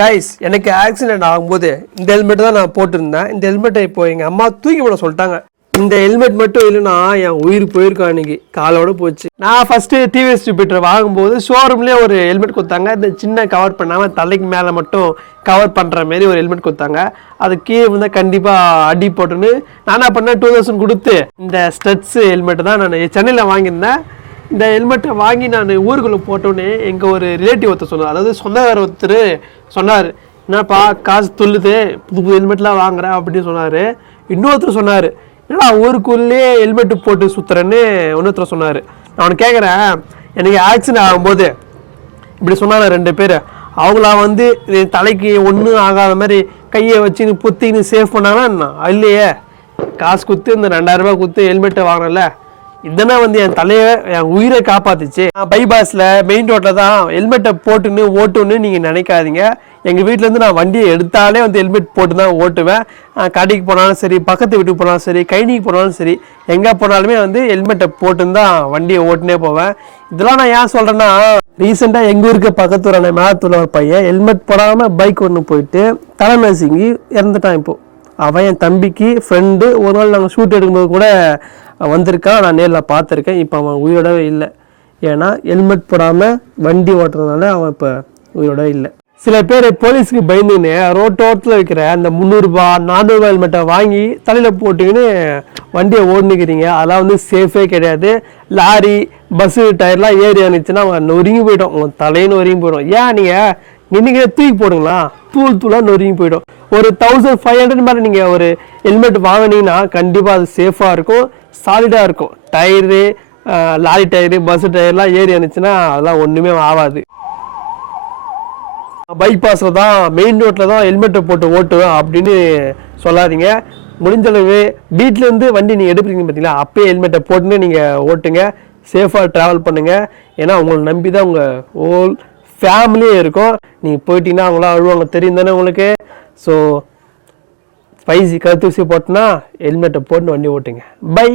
Guys எனக்கு accident ஆகும்போது இந்த ஹெல்மெட் தான் நான் போட்டிருந்தேன். இந்த ஹெல்மெட்டை இப்போ எங்கள் அம்மா தூக்கி போட சொல்லிட்டாங்க. இந்த ஹெல்மெட் மட்டும் இல்லைன்னா என் உயிர் போயிருக்கா அன்றைக்கி, காலோட போச்சு. நான் ஃபஸ்ட்டு டிவிஎஸ் ஜூபிட்டர் வாங்கும்போது ஷோரூம்லேயே ஒரு ஹெல்மெட் கொடுத்தாங்க. இந்த சின்ன கவர் பண்ணாமல் தலைக்கு மேலே மட்டும் கவர் பண்ணுற மாரி ஒரு ஹெல்மெட் கொடுத்தாங்க. அது கீழே வந்தால் கண்டிப்பாக அடி போட்டுன்னு நான் என்ன பண்ணேன், 2000 கொடுத்து இந்த ஸ்டட்ஸ் ஹெல்மெட்டு தான் நான் சென்னையில் வாங்கியிருந்தேன். இந்த ஹெல்மெட்டை வாங்கி நான் ஊருக்குள்ளே போட்டோன்னே எங்கள் ஒரு ரிலேட்டிவ் ஒருத்தர் சொன்னார், அதாவது சொந்தக்கார ஒருத்தர் சொன்னார், என்னப்பா காசு துள்ளுது, புது புது ஹெல்மெட்லாம் வாங்குறேன் அப்படின்னு சொன்னார். இன்னொருத்தர் சொன்னார், என்னடா ஊருக்குள்ளேயே ஹெல்மெட்டு போட்டு சுற்றுறேன்னு இன்னொருத்தர் சொன்னார். நான் அவனை கேட்குறேன், எனக்கு ஆக்சிடென்ட் ஆகும்போது இப்படி சொன்னாங்க 2 பேர். அவங்களா வந்து தலைக்கு ஒன்றும் ஆகாத மாதிரி கையை வச்சு புத்தின்னு சேஃப் பண்ணாங்கன்னா இல்லையே, காசு கொடுத்து இந்த 2000 ரூபா கொடுத்து ஹெல்மெட்டை வாங்கினல, இதனா வந்து என் தலையை என் உயிரை காப்பாத்துச்சு. பைபாஸில் மெயின் ரோட்டில் தான் ஹெல்மெட்டை போட்டுன்னு ஓட்டுன்னு நீங்கள் நினைக்காதீங்க. எங்கள் வீட்டிலேருந்து நான் வண்டியை எடுத்தாலே வந்து ஹெல்மெட் போட்டு தான் ஓட்டுவேன். கடைக்கு போனாலும் சரி, பக்கத்து வீட்டுக்கு போனாலும் சரி, கைனிக்கு போனாலும் சரி, எங்கே போனாலுமே வந்து ஹெல்மெட்டை போட்டுன்னு தான் வண்டியை ஓட்டுனே போவேன். இதெல்லாம் நான் ஏன் சொல்கிறேன்னா, ரீசெண்டாக எங்கள் ஊருக்கு பக்கத்து ஊரான மேலத்தூர் ஒரு பையன் ஹெல்மெட் போடாமல் பைக் ஒன்று போயிட்டு தலை நசுங்கி இறந்துட்டான். இப்போது அவன் என் தம்பிக்கு ஃப்ரெண்டு. ஒரு நாள் நாங்கள் ஷூட் எடுக்கும்போது கூட வந்திருக்கான், நான் நேரில் பார்த்துருக்கேன். இப்போ அவன் உயிரோடவே இல்லை. ஏன்னா ஹெல்மெட் போடாமல் வண்டி ஓட்டுறதுனால அவன் இப்போ உயிரோட இல்லை. சில பேர் போலீஸுக்கு பயந்துன்னு ரோட்டோரத்தில் வைக்கிற அந்த 300 ரூபா 400 ரூபா ஹெல்மெட்டை வாங்கி தலையில் போட்டுக்கின்னு வண்டியை ஓடுனுக்கிறீங்க. அதெல்லாம் வந்து சேஃபே கிடையாது. லாரி பஸ்ஸு டயர்லாம் ஏறி அனுச்சுன்னா அவன் நொறுங்கி போய்டும், உங்கள் தலையை நொறுங்கி போய்டும். ஏன் நீங்கள் நின்றுக்கிற தூக்கி போடுங்களா, தூளாக நொறுங்கி போய்டும். ஒரு 1500 மேலே நீங்கள் ஒரு ஹெல்மெட் வாங்கினீங்கன்னா கண்டிப்பாக அது சேஃபாக இருக்கும், சாலிடாக இருக்கும். டயரு, லாரி டயரு, பஸ்ஸு டயர்லாம் ஏறி அனுச்சுன்னா அதெல்லாம் ஒன்றுமே ஆகாது. பைபாஸில் தான் மெயின் ரோட்டில் தான் ஹெல்மெட்டை போட்டு ஓட்டுவேன் அப்படின்னு சொல்லாதீங்க. முடிஞ்சளவு வீட்டிலேருந்து வண்டி நீங்கள் எடுப்பீங்க பார்த்தீங்களா, அப்போயே ஹெல்மெட்டை போட்டுன்னு நீங்கள் ஓட்டுங்க, சேஃபாக ட்ராவல் பண்ணுங்கள். ஏன்னா உங்களை நம்பி தான் உங்கள் ஹோல் ஃபேமிலியே இருக்கும். நீங்கள் போயிட்டீங்கன்னா அவங்களாம் அழுவாங்க, தெரியும் தானே உங்களுக்கு. ஸோ 5G கருத்தூசி போட்டுனா ஹெல்மெட்டை போட்டு வண்டி ஓட்டுங்க. பை.